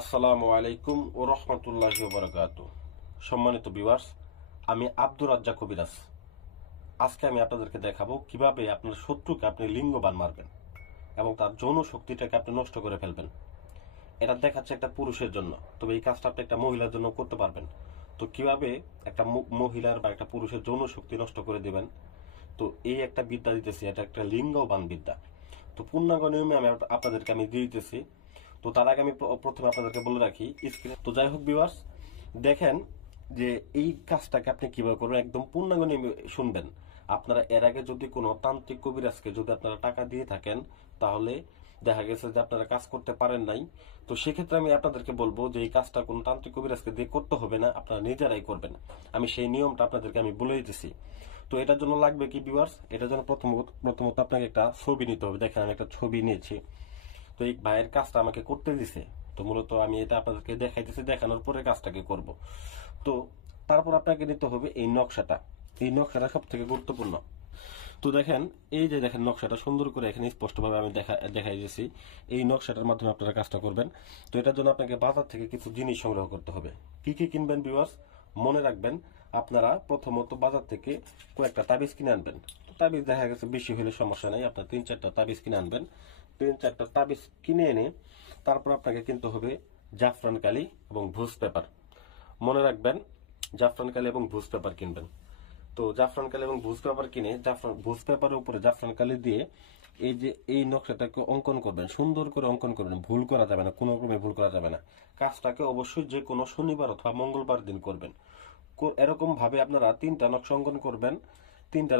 আসসালামু আলাইকুম ও রহমতুল্লাহ বারকাত সম্মানিত বিওয়ার্স আমি আব্দুর রাজ্জাক কবিরাজ আজকে আমি আপনাদেরকে দেখাবো কীভাবে আপনার শত্রুকে আপনি লিঙ্গবান মারবেন এবং তার যৌন শক্তিটাকে আপনি নষ্ট করে ফেলবেন। এটা দেখাচ্ছে একটা পুরুষের জন্য। তবে এই কাজটা আপনি একটা মহিলার জন্য করতে পারবেন। তো কীভাবে একটা মহিলার বা একটা পুরুষের যৌন শক্তি নষ্ট করে দেবেন? তো এই একটা বিদ্যা দিতেছি, এটা একটা লিঙ্গবান বিদ্যা। তো পূর্ণাঙ্গ নিয়মে আমি আপনাদেরকে আমি দিয়ে দিতেছি। তো তার আগে আমি প্রথমে আপনাদেরকে বলে রাখি স্ক্রিনে তো যাই হোক ভিউয়ার্স দেখেন যে এই কাজটাকে আপনি কীভাবে করবেন, একদম পূর্ণাঙ্গ নিয়মে শুনবেন। আপনারা এর আগে যদি কোনো তান্ত্রিক কবিরাজকে যদি আপনারা টাকা দিয়ে থাকেন, তাহলে দেখা গেছে যে আপনারা কাজ করতে পারেন নাই। তো সেক্ষেত্রে আমি আপনাদেরকে বলব যে এই কাজটা কোনো তান্ত্রিক কবিরাজকে দিয়ে করতে হবে না, আপনারা নিজেরাই করবেন। আমি সেই নিয়মটা আপনাদেরকে আমি বলে দিতেছি তো এটার জন্য লাগবে কি ভিউয়ার্স এটার জন্য প্রথমত প্রথমত আপনাকে একটা ছবি নিতে হবে। দেখেন আমি একটা ছবি নিয়েছি। তো এই ভাইয়ের কাজটা আমাকে করতে দিছে। তো মূলত আমি এটা আপনাদেরকে দেখাইতেছি, দেখানোর পরে কাজটাকে করব। তো তারপর আপনাকে নিতে হবে এই নকশাটা। এই নকশাটা সব থেকে গুরুত্বপূর্ণ। তো দেখেন, এই যে দেখেন নকশাটা সুন্দর করে এখানে স্পষ্টভাবে আমি দেখা, দেখাই দিয়েছি। এই নকশাটার মাধ্যমে আপনারা কাজটা করবেন। তো এটার জন্য আপনাকে বাজার থেকে কিছু জিনিস সংগ্রহ করতে হবে। কি কি কিনবেন বিওয়াস মনে রাখবেন, আপনারা প্রথমত বাজার থেকে কয়েকটা তাবিজ কিনে আনবেন। তাবিজ দেখা গেছে, বেশি হলে সমস্যা নেই। আপনার তিন চারটা তাবিজ কিনে আনবেন। তিন চারটা তাবিজ কিনে এনে তারপর আপনাকে কিনতে হবে জাফরান কালি এবং ভুজ পেপার। মনে রাখবেন, জাফরান কালি এবং ভুজ পেপার কিনবেন। তো জাফরান কালি এবং ভুজ পেপার কিনে জাফরান, ভুজ পেপারের উপরে জাফরান কালি দিয়ে এই যে, এই নকশাটাকে অঙ্কন করবেন। সুন্দর করে অঙ্কন করবেন। ভুল করা যাবে না, কোনো রকমে ভুল করা যাবে না। কাজটাকে অবশ্যই যে কোনো শনিবার অথবা মঙ্গলবার দিন করবেন। এরকম ভাবে আপনারা তিনটা নকশা অঙ্কন করবেন। তিনটা